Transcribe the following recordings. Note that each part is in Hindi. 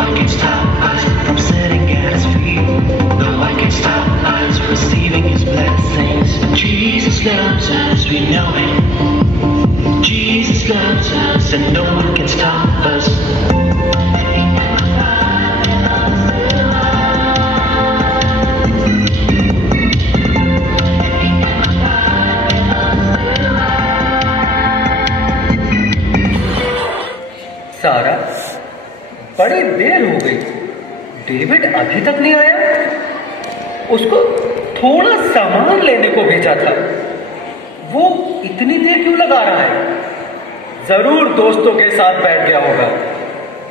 one can stop us from sitting at his feet. No one can stop us receiving his blessings. Jesus loves us, we know it. Jesus loves us, and no one can stop us. सारा, बड़ी देर हो गई, डेविड अभी तक नहीं आया। उसको थोड़ा सामान लेने को भेजा था, वो इतनी देर क्यों लगा रहा है? जरूर दोस्तों के साथ बैठ गया होगा।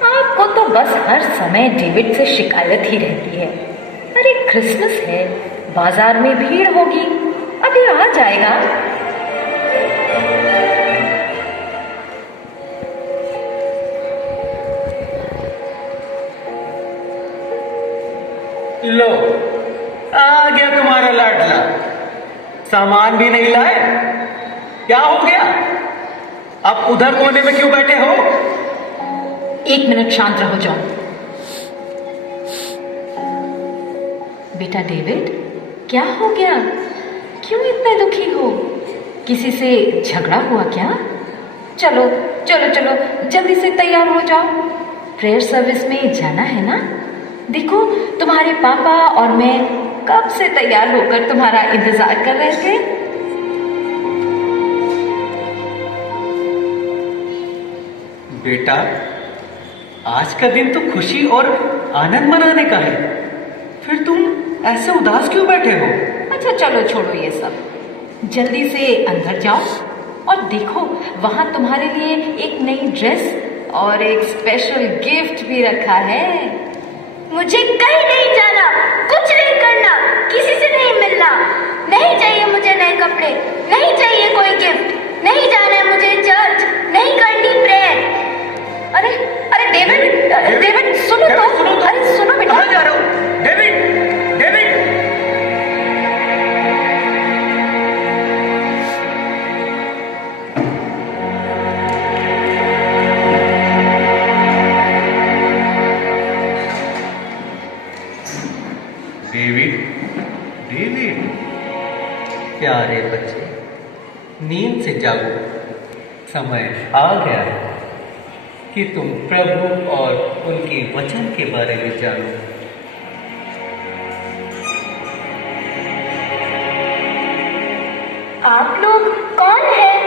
आपको तो बस हर समय डेविड से शिकायत ही रहती है। अरे क्रिसमस है, बाजार में भीड़ होगी, अभी आ जाएगा। लो, आ गया तुम्हारा लाडला। सामान भी नहीं लाए, क्या हो गया? अब उधर कोने में क्यों बैठे हो? 1 मिनट शांत रहो जॉन। बेटा डेविड, क्या हो गया? क्यों इतने दुखी हो? किसी से झगड़ा हुआ क्या? चलो चलो चलो, जल्दी से तैयार हो जाओ, प्रेयर सर्विस में जाना है ना। देखो, तुम्हारे पापा और मैं कब से तैयार होकर तुम्हारा इंतजार कर रहे थे। बेटा, आज का दिन तो खुशी और आनंद मनाने का है, फिर तुम ऐसे उदास क्यों बैठे हो? अच्छा चलो छोड़ो ये सब, जल्दी से अंदर जाओ और देखो, वहां तुम्हारे लिए एक नई ड्रेस और एक स्पेशल गिफ्ट भी रखा है। मुझे कहीं नहीं जाना, कुछ नहीं करना, किसी से नहीं मिलना, नहीं चाहिए मुझे नए कपड़े, नहीं चाहिए कोई गिफ्ट, नहीं जाना है मुझे चर्च, नहीं करनी प्रेयर। अरे अरे डेविड सुनो तो। अरे सुनो बेटा। कहाँ जा रहे हो? David, David. David, David. प्यारे बच्चे, नींद से जागो, समय आ गया है कि तुम प्रभु और उनके वचन के बारे में जानो। आप लोग कौन हैं?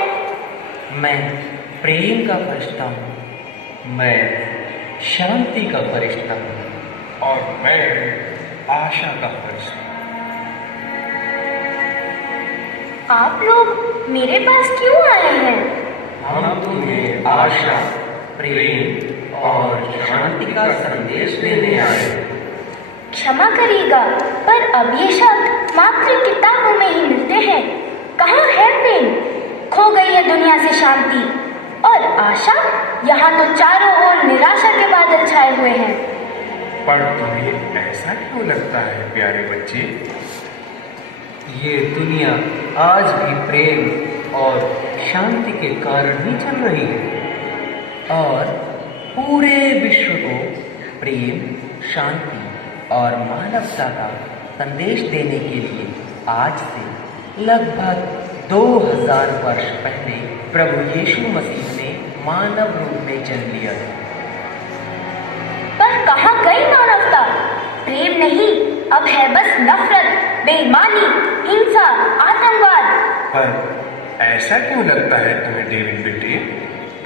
मैं प्रेम का फरिश्ता हूँ, मैं शांति का फरिश्ता हूँ, और मैं आशा का फरिश्ता। आप लोग मेरे पास क्यों आए हैं? हम तुम्हें आशा, प्रेम और शांति का संदेश देने आए। क्षमा करिएगा, पर अब ये शब्द मात्र किताबों में ही मिलते हैं। कहाँ है प्रेम? खो गई है दुनिया से शांति और आशा। यहाँ तो चारों ओर निराशा के बादल छाए हुए हैं। पर तुम्हें ऐसा क्यों लगता है प्यारे बच्चे? ये दुनिया आज भी प्रेम और शांति के कारण ही चल रही है, और पूरे विश्व को प्रेम, शांति और मानवता का संदेश देने के लिए आज से लगभग 2000 वर्ष पहले प्रभु यीशु मसीह ने मानव रूप में जन्म लिया है। पर कहाँ गई मानवता? प्रेम नहीं, अब है बस नफरत, बेईमानी, हिंसा, आतंकवाद। पर ऐसा क्यों लगता है तुम्हें डेविड बेटे?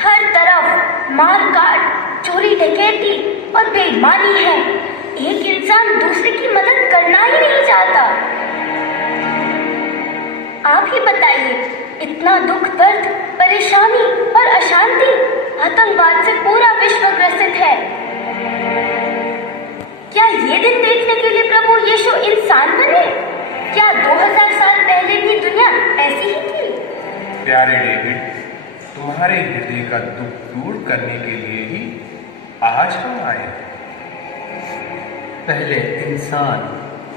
हर तरफ मार काट, चोरी डकैती और बेईमानी है। एक इंसान दूसरे की मदद करना ही नहीं चाहता। आप ही बताइए, इतना दुख, दर्द, परेशानी और अशांति, आतंकवाद से पूरा विश्व ग्रसित है। क्या ये दिन देखने के लिए प्रभु यीशु इंसान बने? क्या 2000 साल पहले की दुनिया ऐसी ही थी? प्यारे डेविड, तुम्हारे हृदय का दुख दूर करने के लिए ही आज हम आए। पहले इंसान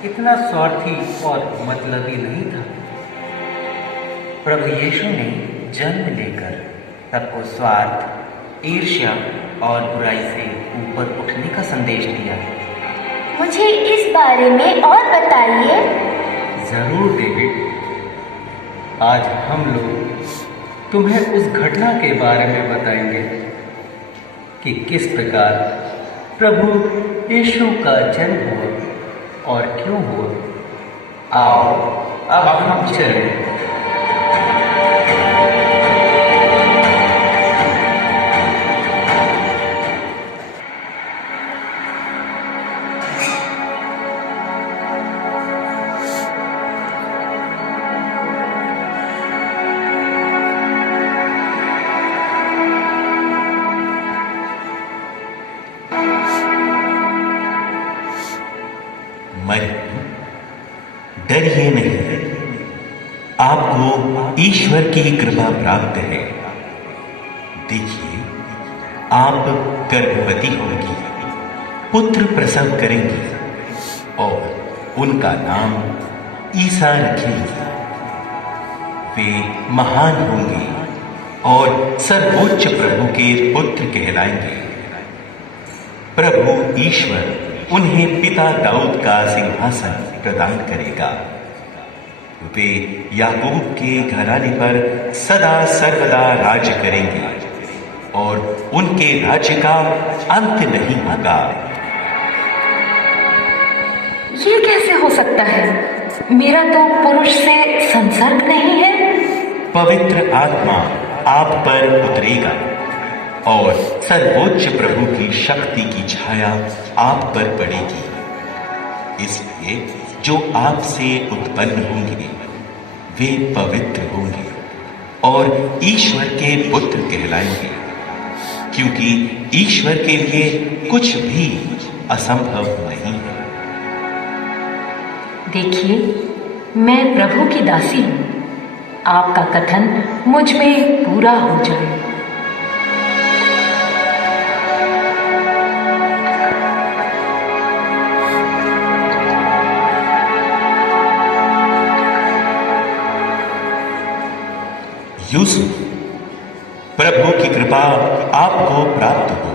इतना स्वार्थी और मतलबी नहीं था। प्रभु यीशु ने जन्म लेकर सबको स्वार्थ, ईर्ष्या और बुराई से ऊपर उठने का संदेश दिया। मुझे इस बारे में और बताइए। जरूर डेविड, आज हम लोग तुम्हें उस घटना के बारे में बताएंगे कि किस प्रकार प्रभु यीशु का जन्म हुआ और क्यों हुआ। आओ अब हम चलें। मरियम, डरिए नहीं, आपको ईश्वर की कृपा प्राप्त है। देखिए, आप गर्भवती होंगी, पुत्र प्रसव करेंगी और उनका नाम ईसा रखेंगी। वे महान होंगे और सर्वोच्च प्रभु के पुत्र कहलाएंगे। प्रभु ईश्वर उन्हें पिता दाऊद का सिंहासन प्रदान करेगा। वे याकूब के घराने पर सदा सर्वदा राज्य करेंगे और उनके राज्य का अंत नहीं होगा। ये कैसे हो सकता है? मेरा तो पुरुष से संसर्ग नहीं है। पवित्र आत्मा आप पर उतरेगा और सर्वोच्च प्रभु की शक्ति की छाया आप पर पड़ेगी। इसलिए जो आपसे उत्पन्न होंगे वे पवित्र होंगे और ईश्वर के पुत्र कहलाएंगे, क्योंकि ईश्वर के लिए कुछ भी असंभव नहीं है। देखिए, मैं प्रभु की दासी हूँ। आपका कथन मुझ में पूरा हो जाए। यूसुफ, प्रभु की कृपा आपको प्राप्त हो।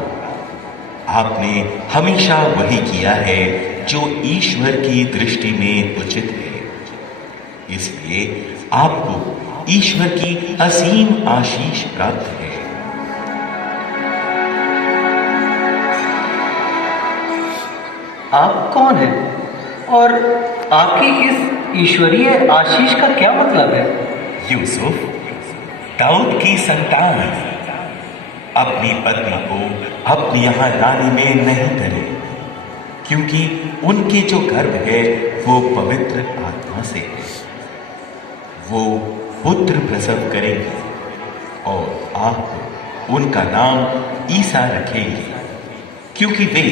आपने हमेशा वही किया है जो ईश्वर की दृष्टि में उचित है, इसलिए आपको ईश्वर की असीम आशीष प्राप्त है। आप कौन हैं और आपकी इस ईश्वरीय आशीष का क्या मतलब है? यूसुफ, दाऊद की संतान, अपनी पत्नी को अपने यहां लाने में नहीं डरे, क्योंकि उनके जो गर्भ है वो पवित्र आत्मा से है। वो पुत्र प्रसव करेंगे और आप उनका नाम ईसा रखेंगे, क्योंकि वे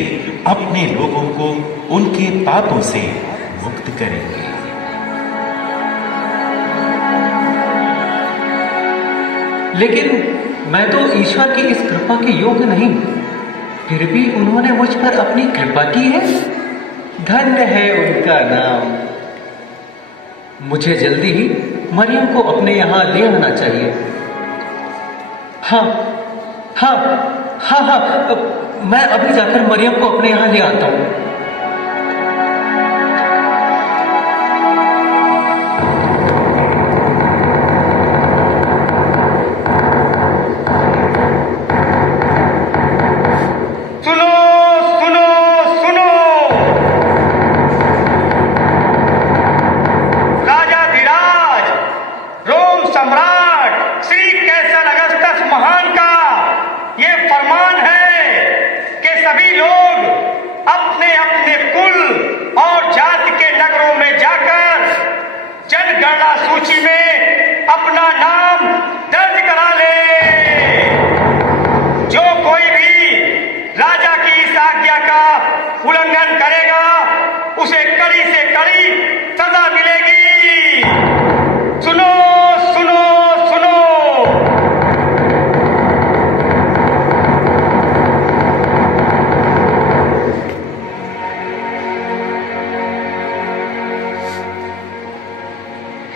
अपने लोगों को उनके पापों से मुक्त करेंगे। लेकिन मैं तो ईश्वर की इस कृपा के योग्य नहीं, फिर भी उन्होंने मुझ पर अपनी कृपा की है। धन्य है उनका नाम। मुझे जल्दी ही मरियम को अपने यहाँ ले आना चाहिए। हाँ हाँ हाँ हाँ, मैं अभी जाकर मरियम को अपने यहाँ ले आता हूँ। सभी लोग अपने अपने कुल और जाति के नगरों में जाकर जनगणना सूची में अपना नाम दर्ज करा ले। जो कोई भी राजा की इस आज्ञा का उल्लंघन करेगा उसे कड़ी से कड़ी सजा मिलेगी। सुनो सुनो सुनो।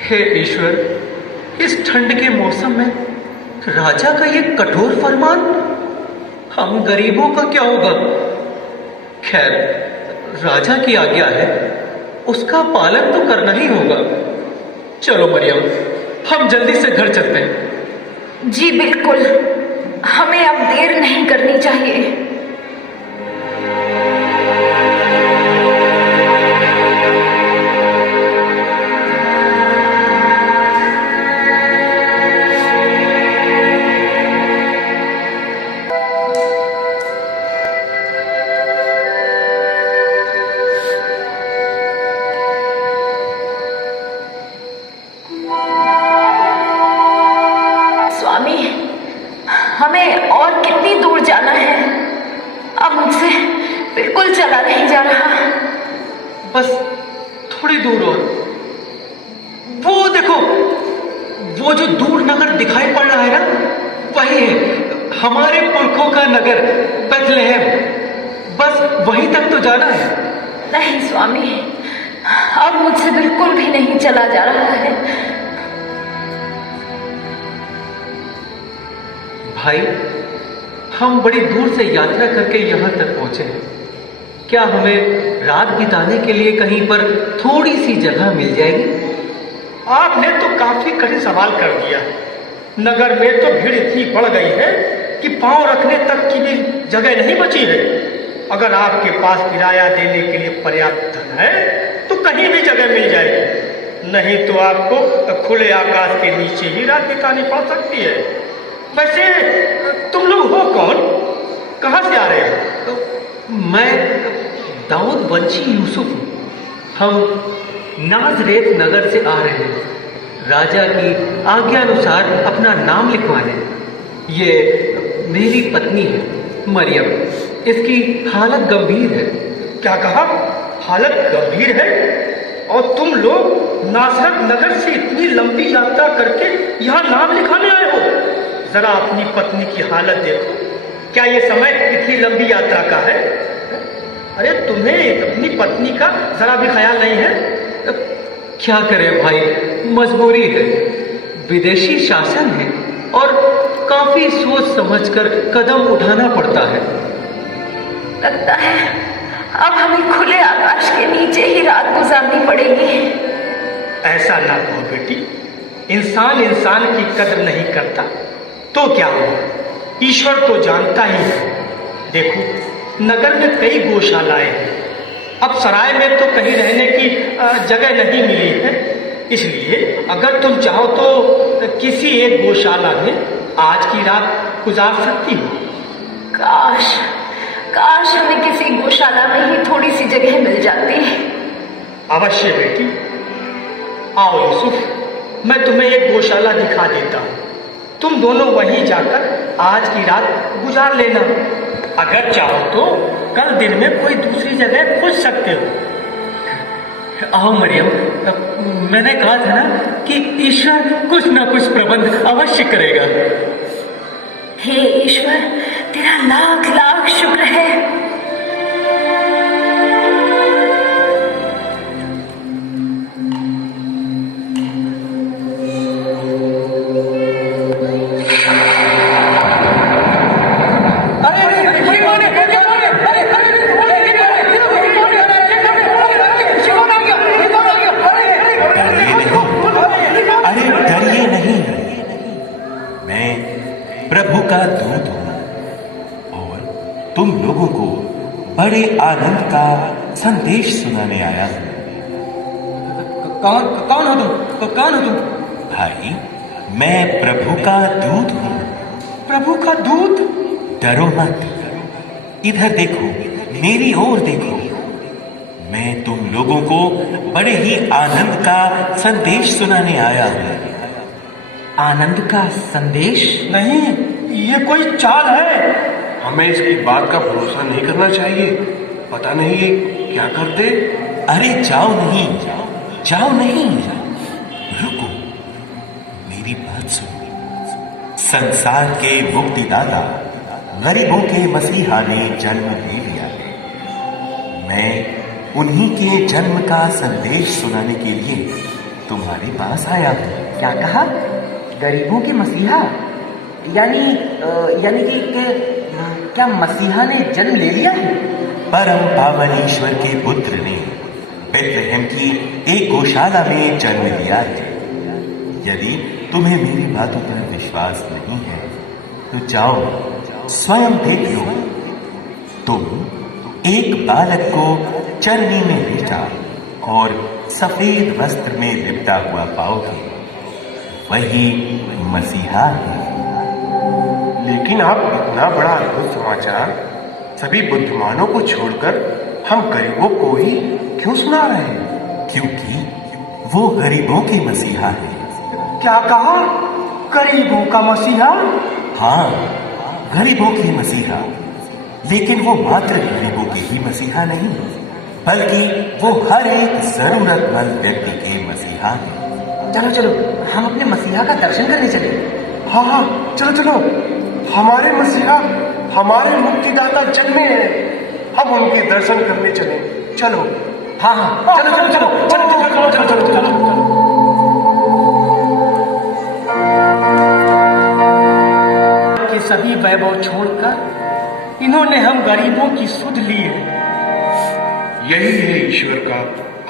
हे ईश्वर, इस ठंड के मौसम में राजा का ये कठोर फरमान, हम गरीबों का क्या होगा? खैर, राजा की आज्ञा है, उसका पालन तो करना ही होगा। चलो मरियम, हम जल्दी से घर चलते हैं। जी बिल्कुल, हमें अब देर नहीं करनी चाहिए। स्वामी, हमें और कितनी दूर जाना है? अब मुझसे बिल्कुल चला नहीं जा रहा। बस थोड़ी दूर और। वो देखो, वो जो दूर नगर दिखाई पड़ रहा है ना, वही है हमारे पुरखों का नगर बेथलेहम। बस वहीं तक तो जाना है। नहीं स्वामी, अब मुझसे बिल्कुल भी नहीं चला जा रहा है। भाई, हम बड़ी दूर से यात्रा करके यहाँ तक पहुँचे हैं। क्या हमें रात बिताने के लिए कहीं पर थोड़ी सी जगह मिल जाएगी? आपने तो काफी कठिन सवाल कर दिया। नगर में तो भीड़ इतनी बढ़ गई है कि पांव रखने तक की भी जगह नहीं बची है। अगर आपके पास किराया देने के लिए पर्याप्त धन है तो कहीं भी जगह मिल जाएगी, नहीं तो आपको खुले आकाश के नीचे ही रात बितानी पड़ सकती है। वैसे तुम लोग हो कौन? कहाँ से आ रहे हो? मैं दाऊद वंशी यूसुफ हूँ। हम नाजरेत नगर से आ रहे हैं, राजा की आज्ञानुसार अपना नाम लिखवाने। ये मेरी पत्नी है मरियम। इसकी हालत गंभीर है। क्या कहा? हालत गंभीर है? और तुम लोग नासरत नगर से इतनी लंबी यात्रा करके यहाँ नाम लिखाने आए हो? जरा अपनी पत्नी की हालत देखो। क्या ये समय इतनी लंबी यात्रा का है? अरे तुम्हें अपनी पत्नी का जरा भी ख्याल नहीं है? क्या करें भाई, मजबूरी है। विदेशी शासन है और काफी सोच समझकर कदम उठाना पड़ता है। लगता है अब हमें खुले आकाश के नीचे ही रात गुजारनी पड़ेगी। ऐसा ना कहो बेटी, इंसान इंसान की कदर नहीं करता तो क्या हुआ, ईश्वर तो जानता ही है। देखो, नगर में कई गौशालाएं हैं। अब सराय में तो कहीं रहने की जगह नहीं मिली है, इसलिए अगर तुम चाहो तो किसी एक गौशाला में आज की रात गुजार सकती हो। काश काश हमें किसी गौशाला में ही थोड़ी सी जगह मिल जाती। अवश्य बेटी, आओ यूसुफ, मैं तुम्हें एक गौशाला दिखा देता हूँ। तुम दोनों वहीं जाकर आज की रात गुजार लेना। अगर चाहो तो कल दिन में कोई दूसरी जगह खोज सकते हो। आओ मरियम, मैंने कहा था ना कि ईश्वर कुछ ना कुछ प्रबंध अवश्य करेगा। हे ईश्वर, तेरा लाख लाख शुक्र है। प्रभु का दूत हूं और तुम लोगों को बड़े आनंद का संदेश सुनाने आया हूं। कौन हो तुम? भाई, मैं प्रभु का दूत हूं। प्रभु का दूत? डरो मत, इधर देखो, मेरी ओर देखो। मैं तुम लोगों को बड़े ही आनंद का संदेश सुनाने आया हूं। आनंद का संदेश? नहीं, ये कोई चाल है। हमें इसकी बात का भरोसा नहीं करना चाहिए। पता नहीं ये क्या कर दे। अरे जाओ नहीं, रुको, मेरी बात सुनो। संसार के मुक्तिदाता, गरीबों के मसीहा ने जन्म ले लिया है। मैं उन्हीं के जन्म का संदेश सुनाने के लिए तुम्हारे पास आया हूं। क्या कहा? गरीबों के मसीहा? यानी कि क्या मसीहा ने जन्म ले लिया है? परम पावन ईश्वर के पुत्र ने बेथलेहम की एक गौशाला में जन्म लिया है। यदि तुम्हें मेरी बातों पर विश्वास नहीं है तो जाओ स्वयं देख लो। तुम एक बालक को चरनी में लेटा और सफेद वस्त्र में लिपटा हुआ पाओगे, वही मसीहा है। लेकिन आप इतना बड़ा अद्भुत समाचार सभी बुद्धिमानों को छोड़कर हम गरीबों को ही क्यों सुना रहे हैं? क्योंकि वो गरीबों के मसीहा है। क्या कहा? गरीबों का मसीहा? हाँ, गरीबों के मसीहा। लेकिन वो मात्र गरीबों के ही मसीहा नहीं, बल्कि वो हर एक जरूरतमंद व्यक्ति के मसीहा है। चलो चलो, हम अपने मसीहा का दर्शन करने चले। हाँ हाँ, चलो चलो, हमारे मसीहा, हमारे मुक्तिदाता जन्मे हैं, हम उनके दर्शन करने चले। चलो। हाँ हाँ, चलो चलो चलो चलो चलो चलो चलो चलो चलो चलो। के सभी वैभव छोड़कर इन्होंने हम गरीबों की सुध ली है। यही है ईश्वर का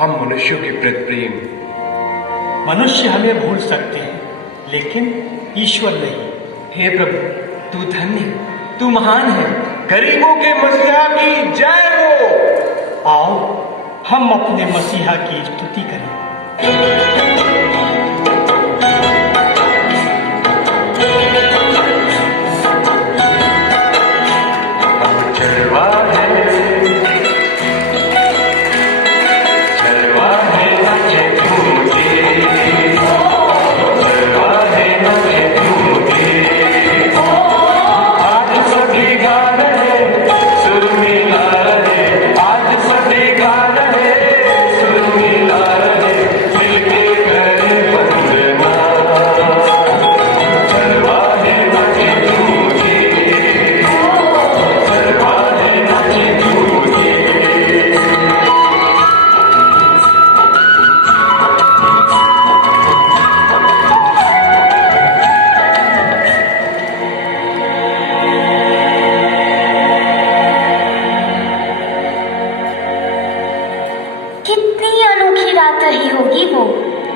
हम मनुष्यों के प्रति प्रेम। मनुष्य हमें भूल सकते हैं, लेकिन ईश्वर नहीं। हे प्रभु, तू धन्य, तू महान है। गरीबों के मसीहा की जय हो। आओ हम अपने मसीहा की स्तुति करें।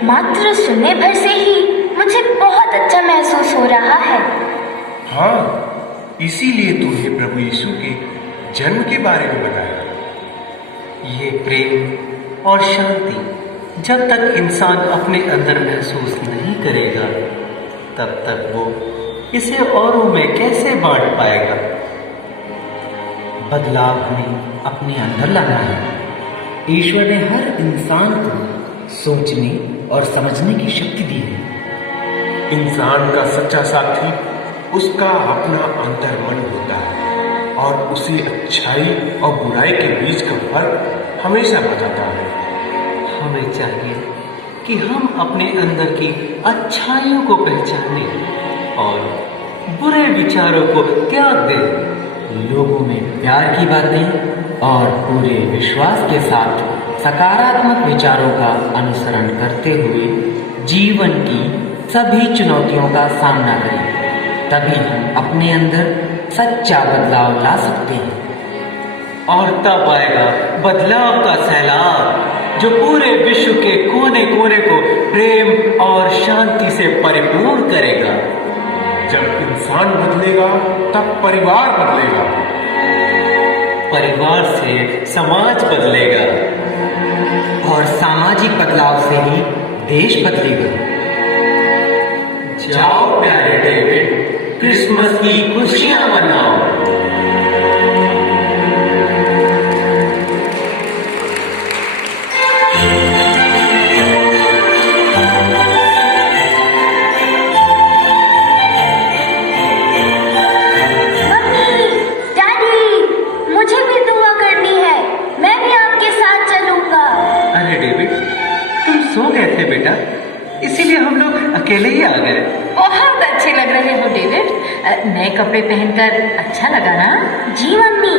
मात्र सुनने भर से ही मुझे बहुत अच्छा महसूस हो रहा है। हाँ, इसीलिए तुम्हें प्रभु यीशु के जन्म के बारे में बताया। ये प्रेम और शांति जब तक इंसान अपने अंदर महसूस नहीं करेगा, तब तक वो इसे औरों में कैसे बांट पाएगा? बदलाव हमें अपने अंदर लाना है। ईश्वर ने हर इंसान को सोचने और समझने की शक्ति दी है। इंसान का सच्चा साथी उसका अपना अंतर्मन होता है और उसे अच्छाई और बुराई के बीच का फर्क हमेशा बताता है। हमें चाहिए कि हम अपने अंदर की अच्छाइयों को पहचाने और बुरे विचारों को त्याग दें। लोगों में प्यार की बातें और पूरे विश्वास के साथ सकारात्मक विचारों का अनुसरण करते हुए जीवन की सभी चुनौतियों का सामना करें। तभी हम अपने अंदर सच्चा बदलाव ला सकते हैं। और तब आएगा बदलाव का सैलाब जो पूरे विश्व के कोने कोने को प्रेम और शांति से परिपूर्ण करेगा। जब इंसान बदलेगा तब परिवार बदलेगा, परिवार से समाज बदलेगा और सामाजिक बदलाव से ही देश बदलेगा। जाओ प्यारे डेविड, क्रिसमस की खुशियां मनाओ। इसीलिए हम लोग अकेले ही आ गए। बहुत अच्छे लग रहे हो डेविड। नए कपड़े पहनकर अच्छा लगा ना? जी मम्मी,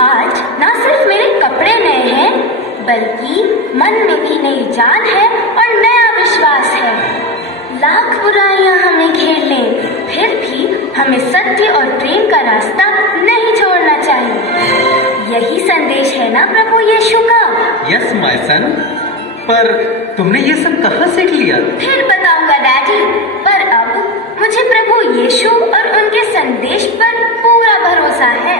आज ना सिर्फ मेरे कपड़े नए हैं, बल्कि मन में भी नई जान है और नया विश्वास है। लाख बुराइयां हमें घेर लें, फिर भी हमें सत्य और प्रेम का रास्ता नहीं यही संदेश है ना प्रभु यीशु का? यस माय सन, पर तुमने ये सब कहाँ सीख लिया? फिर बताऊंगा डैडी, पर अब मुझे प्रभु यीशु और उनके संदेश पर पूरा भरोसा है।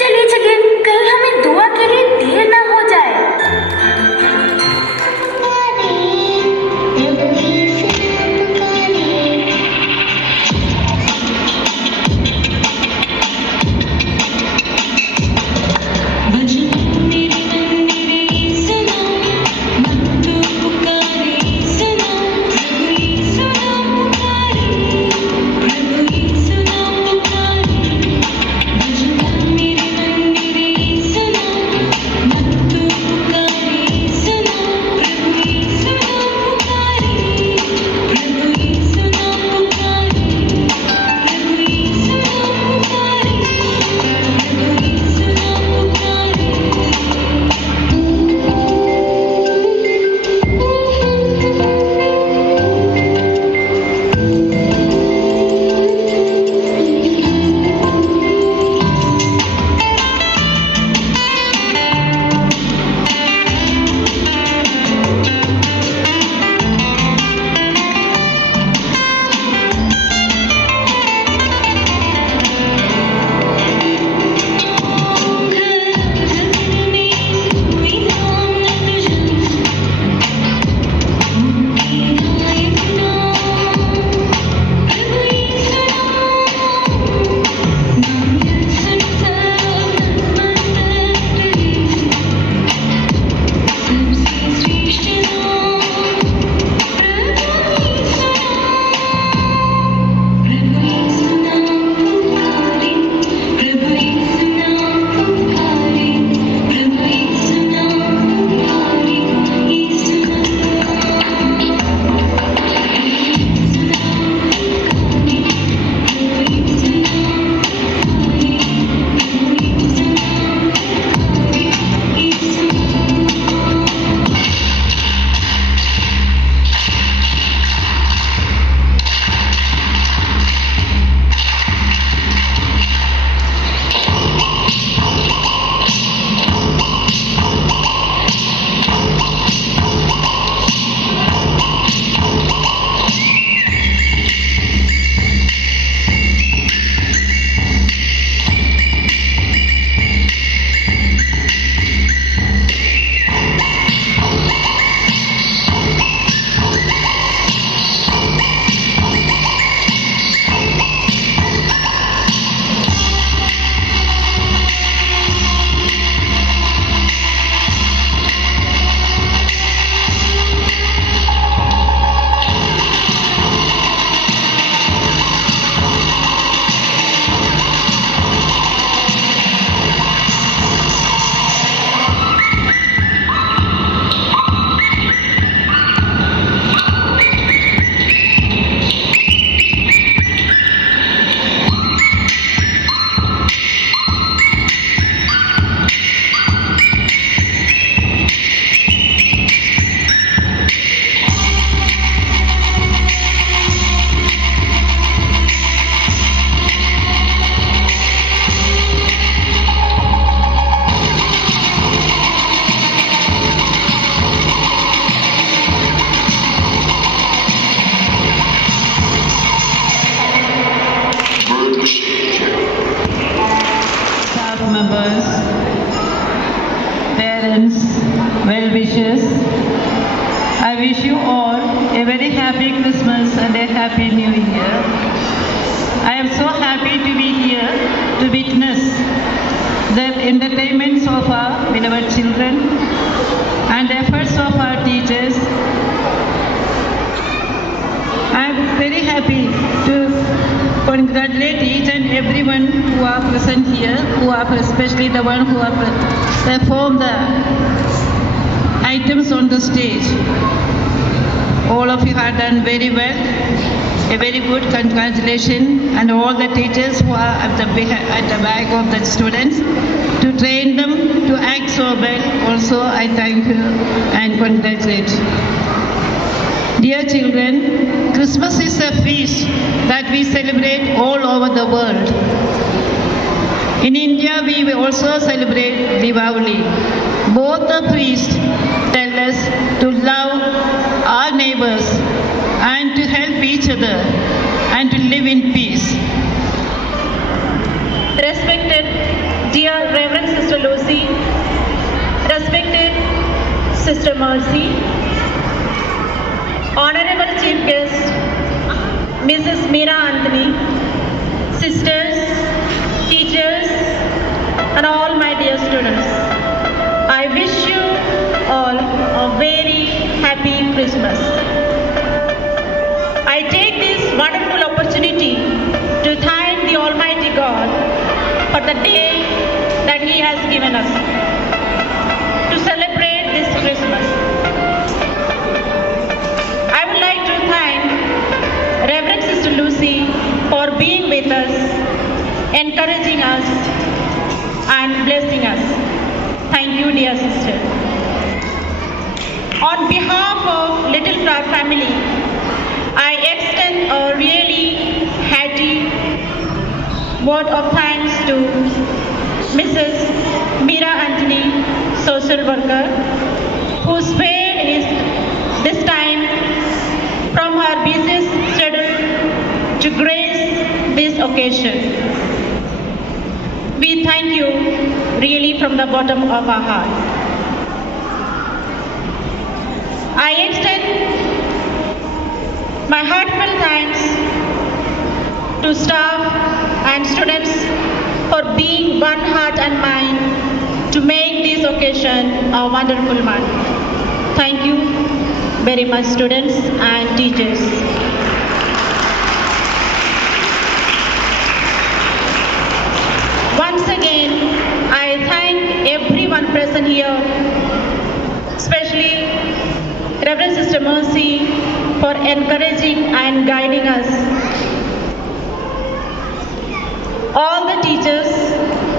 चलिए चलिए, कहीं हमें दुआ के लिए देर ना हो जाए। well-wishers. I wish you all a very happy Christmas and a happy New Year. I am so happy to be here to witness the entertainments of our beloved children and efforts of our teachers. I am very happy to congratulate each and everyone who are present here, especially the one who have performed the items on the stage. All of you have done very well. A very good congratulations, and all the teachers who are at the back of the students to train them to act so well. Also, I thank you and congratulate. Dear children, Christmas is a feast that we celebrate all over the world. In India, we will also celebrate Diwali. Both the priests tell us to love our neighbors and to help each other and to live in peace. Respected dear Reverend Sister Lucy, respected Sister Mercy, Honorable Chief Guest, Mrs. Meera Anthony, sisters, teachers, and all my dear students. I wish you all a very happy Christmas. I take this wonderful opportunity to thank the Almighty God for the day that He has given us to celebrate this Christmas. I would like to thank Reverend Sister Lucy for being with us, encouraging us, and blessing us. Thank you, dear sister. On behalf of Little Flower family, I extend a really hearty word of thanks to Mrs. Meera Anthony, social worker, who spared this time from her busy schedule to grace this occasion. We thank you really from the bottom of our heart. I extend my heartfelt thanks to staff and students for being one heart and mind to make this occasion a wonderful one. Thank you very much, students and teachers. Once again, I thank everyone present here, especially Reverend Sister Mercy for encouraging and guiding us. All the teachers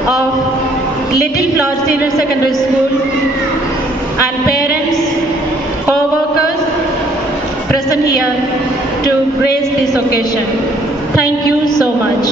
of Little Flower Senior Secondary School and parents, co-workers present here to grace this occasion. Thank you so much.